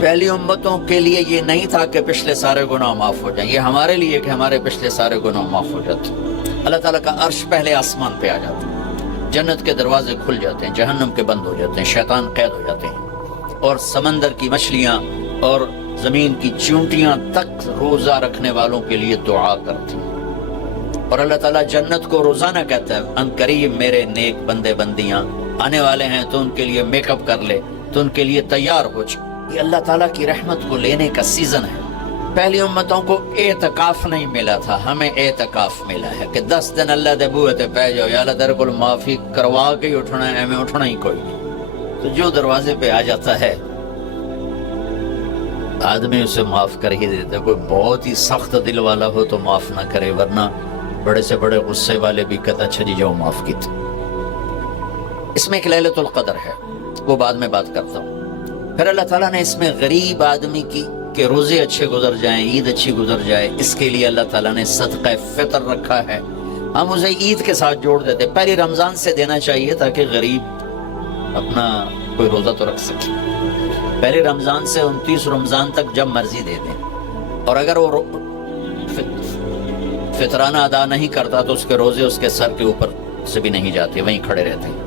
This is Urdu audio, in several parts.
پہلی امتوں کے لیے یہ نہیں تھا کہ پچھلے سارے گناہ معاف ہو جائیں، یہ ہمارے لیے کہ ہمارے پچھلے سارے گناہ معاف ہو جاتے. اللہ تعالیٰ کا عرش پہلے آسمان پہ آ جاتا ہے، جنت کے دروازے کھل جاتے ہیں، جہنم کے بند ہو جاتے ہیں، شیطان قید ہو جاتے ہیں، اور سمندر کی مچھلیاں اور زمین کی چونٹیاں تک روزہ رکھنے والوں کے لیے دعا کرتی ہیں. اور اللہ تعالیٰ جنت کو روزانہ کہتا ہے ان قریب میرے نیک بندے بندیاں آنے والے ہیں، تو ان کے لیے میک اپ کر لے، تو ان کے لیے تیار ہو جائے. یہ اللہ تعالیٰ کی رحمت کو لینے کا سیزن ہے. پہلی امتوں کو اعتکاف نہیں ملا تھا، ہمیں اعتکاف ملا ہے کہ 10 دن اللہ دے بوئے تے پہ جاؤ، یا اللہ تیرے کو معافی کروا کے ہی اٹھنا ہے، ہمیں اٹھنا ہی کوئی نہیں. تو جو دروازے پہ آ جاتا ہے آدمی اسے معاف کر ہی دیتا ہے. کوئی بہت ہی سخت دل والا ہو تو معاف نہ کرے، ورنہ بڑے سے بڑے غصے والے بھی کہتا اچھا جی جاؤ معاف کیتے. اس میں ایک لیلۃ القدر ہے، وہ بعد میں بات کرتا ہوں. پھر اللہ تعالیٰ نے اس میں غریب آدمی کی کہ روزے اچھے گزر جائیں، عید اچھی گزر جائے، اس کے لیے اللہ تعالیٰ نے صدقہ فطر رکھا ہے. ہم اسے عید کے ساتھ جوڑ دیتے، پہلی رمضان سے دینا چاہیے تاکہ غریب اپنا کوئی روزہ تو رکھ سکے. پہلی رمضان سے 29 رمضان تک جب مرضی دے دیں، اور اگر وہ فطرانہ ادا نہیں کرتا تو اس کے روزے اس کے سر کے اوپر سے بھی نہیں جاتے، وہیں کھڑے رہتے ہیں.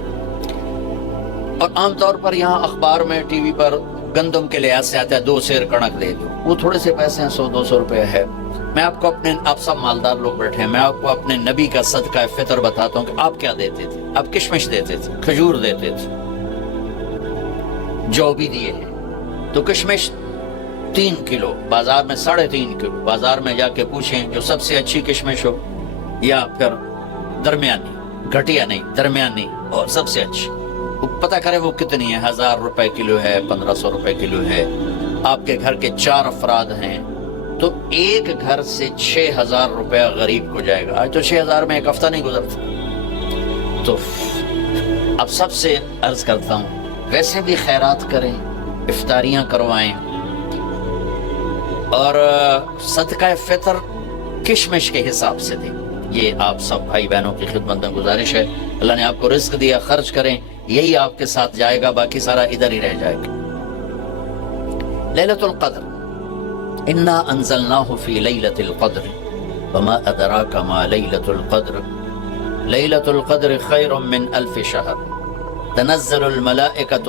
اور عام طور پر یہاں اخبار میں ٹی وی پر گندم کے لحاظ سے آتا ہے 2 سیر کڑک دے دو، وہ تھوڑے سے پیسے ہیں، 100-200 روپے ہے. میں آپ کو آپ سب مالدار لوگ بیٹھے ہیں، میں آپ کو اپنے نبی کا صدقہ فطر بتاتا ہوں کہ آپ کیا دیتے تھے. آپ کشمش دیتے تھے، کھجور دیتے تھے، جو بھی دیے ہیں. تو کشمش 3 کلو، بازار میں 3.5 کلو. بازار میں جا کے پوچھیں جو سب سے اچھی کشمش ہو، یا پھر درمیانی، گھٹیا نہیں درمیانی اور سب سے اچھی، پتہ کرے وہ کتنی ہے. 1000 روپے کلو ہے، 1500 روپے کلو ہے. آپ کے گھر کے 4 افراد ہیں تو ایک گھر سے 6000 روپے غریب کو جائے گا. آج تو 6000 میں ایک ہفتہ نہیں گزرتا. تو اب سب سے عرض کرتا ہوں ویسے بھی خیرات کریں، افطاریاں کروائیں، اور صدقہ فطر کشمش کے حساب سے دیں. یہ آپ سب بھائی بہنوں کی خدمت میں گزارش ہے. اللہ نے آپ کو رزق دیا، خرچ کریں، یہی آپ کے ساتھ جائے گا، باقی سارا ادھر ہی رہ جائے گا. لیلۃ القدر، انا انزلناہ فی لیلۃ القدر وما ادراک ما لیلۃ القدر لیلۃ القدر خیر من 1000 شہر تنزل الملائکۃ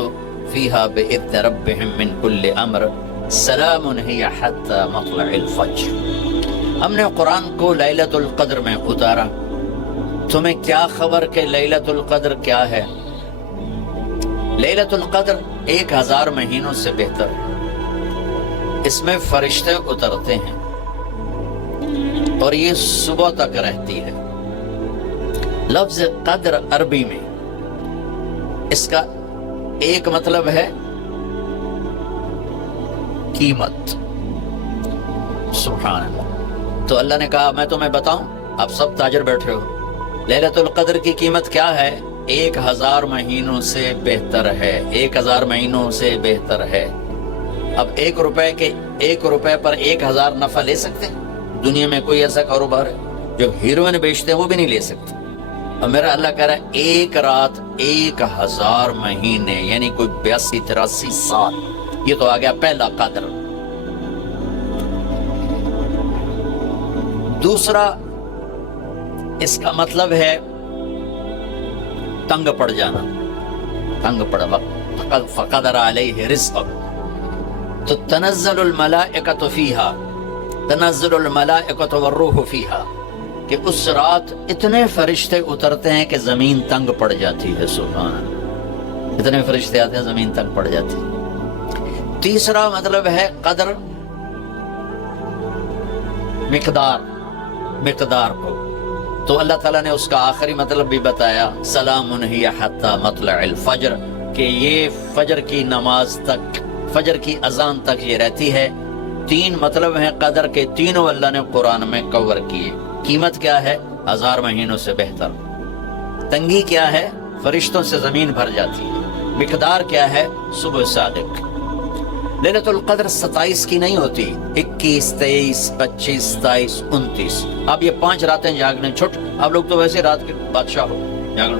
فیہا بإذن ربہم من کل امر سلام ہی حتی مطلع الفجر. ہم نے قرآن کو لیلۃ القدر میں اتارا. تمہیں کیا خبر کہ لیلۃ القدر کیا ہے؟ لیلۃ القدر 1000 مہینوں سے بہتر ہے. اس میں فرشتے اترتے ہیں اور یہ صبح تک رہتی ہے. لفظ قدر عربی میں اس کا ایک مطلب ہے قیمت. سبحان اللہ. تو اللہ نے کہا میں تمہیں بتاؤں، آپ سب تاجر بیٹھے ہو، لیلۃ القدر کی قیمت کیا ہے؟ 1000 مہینوں سے بہتر ہے. 1000 مہینوں سے بہتر ہے. اب 1 روپے پر 1000 نفع لے سکتے ہیں؟ دنیا میں کوئی ایسا کاروبار ہے؟ جو ہیروئن بیچتے ہیں وہ بھی نہیں لے سکتے. اور میرا اللہ کہہ رہا ہے 1 رات 1000 مہینے، یعنی کوئی 82-83 سال. یہ تو آ گیا پہلا قدر. دوسرا اس کا مطلب ہے تنگ پڑ جانا. تنگ پڑا فقدر علیہ رزقہ. تو تنزل الملائکۃ فیہا، تنزل الملائکۃ والروح فیہا، کہ اس رات اتنے فرشتے اترتے ہیں کہ زمین تنگ پڑ جاتی ہے. سبحان اللہ. اتنے فرشتے آتے ہیں زمین تنگ پڑ جاتی ہے. تیسرا مطلب ہے قدر، مقدار کو. تو اللہ تعالیٰ نے اس کا آخری مطلب بھی بتایا، سلام ہی حتی مطلع الفجر، کہ یہ فجر کی نماز تک، فجر کی اذان تک یہ رہتی ہے. 3 مطلب ہیں قدر کے، تینوں اللہ نے قرآن میں کور کیے. قیمت کیا ہے؟ 1000 مہینوں سے بہتر. تنگی کیا ہے؟ فرشتوں سے زمین بھر جاتی ہے. مقدار کیا ہے؟ صبح صادق. لیلۃ القدر 27 کی نہیں ہوتی، 21، 23، 25، 27، 29. اب یہ 5 راتیں جاگنے چھٹ. آپ لوگ تو ویسے رات کے بادشاہ ہو، جاگنا.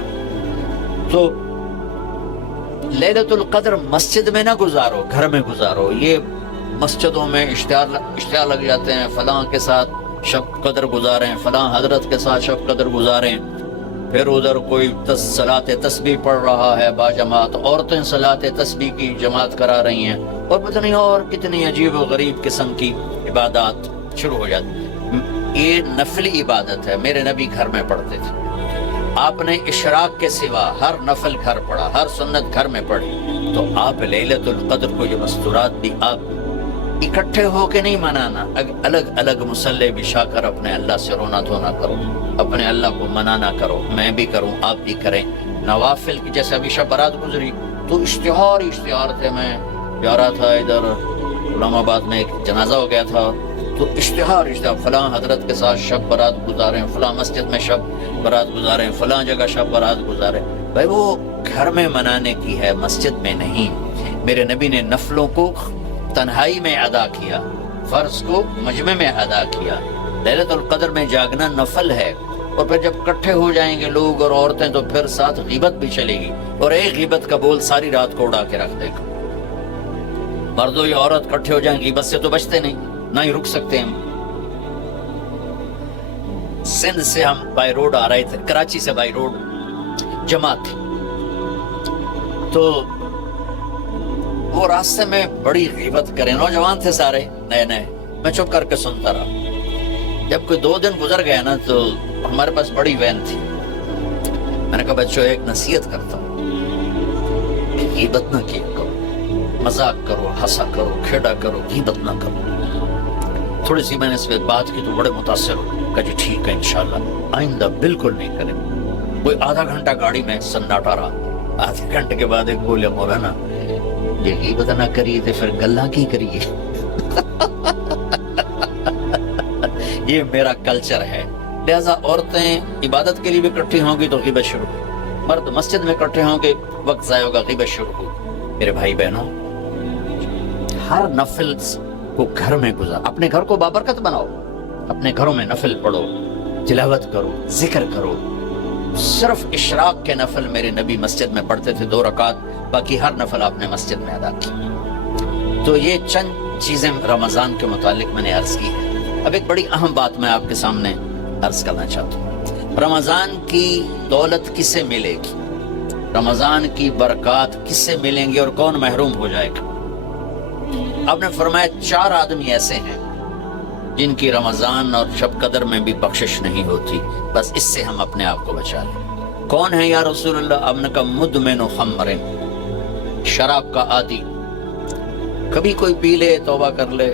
تو لیلۃ القدر مسجد میں نہ گزارو، گھر میں گزارو. یہ مسجدوں میں اشتہار لگ جاتے ہیں، فلاں کے ساتھ شب قدر گزاریں، فلاں حضرت کے ساتھ شب قدر گزاریں. پھر ادھر کوئی صلاۃ تسبیح پڑھ رہا ہے باجماعت، عورتیں صلاۃ تسبیح کی جماعت کرا رہی ہیں، اور پتہ نہیں اور کتنی عجیب و غریب قسم کی عبادات شروع ہو جاتی. یہ نفلی عبادت ہے، میرے نبی گھر میں پڑھتے تھے. آپ نے اشراق کے سوا ہر نفل گھر پڑھا، ہر سنت گھر میں پڑھی. تو آپ لیلۃ القدر کو یہ مستورات بھی آپ اکٹھے ہو کے نہیں منانا، الگ الگ مصلی بچھا کر اپنے اللہ سے رونا دھونا کرو، اپنے اللہ کو منانا کرو. میں بھی کروں، آپ بھی کریں. نوافل کی جیسے ابھی شب برات گزری تو اشتہار تھے. میں جا رہا تھا ادھر اسلام آباد میں، ایک جنازہ ہو گیا تھا، تو اشتہار فلاں حضرت کے ساتھ شب برات گزاریں، فلاں مسجد میں شب برات گزاریں، فلاں جگہ شب برات گزاریں. بھائی وہ گھر میں منانے کی ہے، مسجد میں نہیں. میرے نبی نے نفلوں کو تنہائی میں ادا کیا، فرض کو مجمع میں ادا کیا. لیلۃ القدر میں جاگنا نفل ہے. اور پھر جب اکٹھے ہو جائیں گے لوگ اور عورتیں تو پھر ساتھ غیبت بھی چلے گی، اور ایک غیبت کا بول ساری رات کو اڑا کے رکھ دے گا. مردوں یا عورت اکٹھے ہو جائیں، غیبت سے تو بچتے نہیں، نہ ہی رک سکتے ہم. سندھ سے ہم بائی روڈ آ رہے تھے، کراچی سے بائی روڈ جماعت تھی، تو وہ راستے میں بڑی غیبت کرے. نوجوان تھے سارے نئے نئے، میں چپ کر کے سنتا رہا. جب کوئی 2 دن گزر گیا نا تو ہمارے پاس بڑی وین تھی. میں نے کہا بچوں ایک نصیحت کرتا ہوں، غیبت نہ کیا کرو، مذاق کرو، ہنسا کرو، کھیڑا کرو، غیبت نہ کرو. تھوڑی سی میں نے اس پہ بات کی تو بڑے متاثر ہو. کہا جی ٹھیک ہے انشاءاللہ آئندہ بالکل نہیں کریں. کوئی آدھا گھنٹہ گاڑی میں سناٹا رہا. آدھے گھنٹے کے بعد ایک بولے مولانا یہ غیبت نہ کریے تو پھر گلا کی کریے. یہ میرا کلچر ہے. لہذا عورتیں عبادت کے لیے بھی اکٹھی ہوں گی تو غیبت شروع، مرد مسجد میں اکٹھے ہوں گے وقت ضائع ہوگا، غیبت شروع ہو. میرے بھائی بہنوں، ہر نفل کو گھر میں گزار، اپنے گھر کو بابرکت بناؤ، اپنے گھروں میں نفل پڑھو، تلاوت کرو، ذکر کرو. صرف اشراق کے نفل میرے نبی مسجد میں پڑھتے تھے 2 رکعت، باقی ہر نفل آپ نے مسجد میں ادا کی. تو یہ چند چیزیں رمضان کے متعلق میں نے عرض کی ہے. اب ایک بڑی اہم بات میں آپ کے سامنے عرض کرنا چاہتا ہوں. رمضان کی دولت کس سے ملے گی؟ رمضان کی برکات کس سے ملیں گی اور کون محروم ہو جائے گا؟ آپ نے فرمایا 4 آدمی ایسے ہیں جن کی رمضان اور شب قدر میں بھی بخشش نہیں ہوتی، بس اس سے ہم اپنے آپ کو بچا لیں. کون ہے یا رسول اللہ؟ آپ نے کہا مدمن خمر، شراب کا عادی. کبھی کوئی پی لے توبہ کر لے،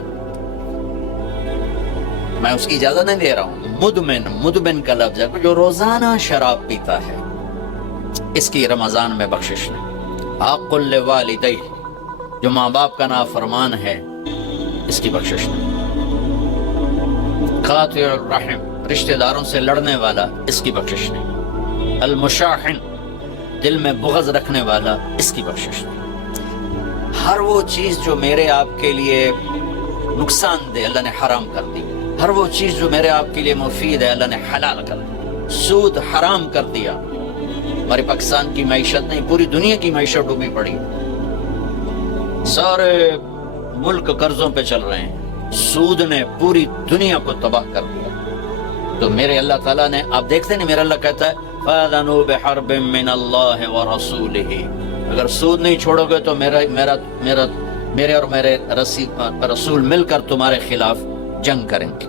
میں اس کی اجازت نہیں دے رہا ہوں. مدمن کا لفظ ہے جو روزانہ شراب پیتا ہے، اس کی رمضان میں بخشش نہیں. عاق لوالدیہ، جو ماں باپ کا نافرمان ہے، اس کی بخشش نہیں. قاطع الرحم، رشتہ داروں سے لڑنے والا، اس کی بخشش نہیں. المشاحن، دل میں بغض رکھنے والا، اس کی بخشش نہیں. ہر وہ چیز جو میرے آپ کے لیے نقصان دے اللہ نے حرام کر دی، ہر وہ چیز جو میرے آپ کے لیے مفید ہے اللہ نے حلال کر دی. سود حرام کر دیا. ہمارے پاکستان کی معیشت نہیں، پوری دنیا کی معیشت ڈوبی پڑی، سارے ملک قرضوں پہ چل رہے ہیں. سود نے پوری دنیا کو تباہ کر دیا. تو میرے اللہ تعالیٰ نے، آپ دیکھتے ہیں میرا اللہ کہتا ہے فَأَذَنُوا بِحَرْبٍ مِّنَ اللَّهِ وَرَسُولِهِ، اگر سود نہیں چھوڑو گے تو میرے اور میرے رسول مل کر تمہارے خلاف جنگ کریں گے.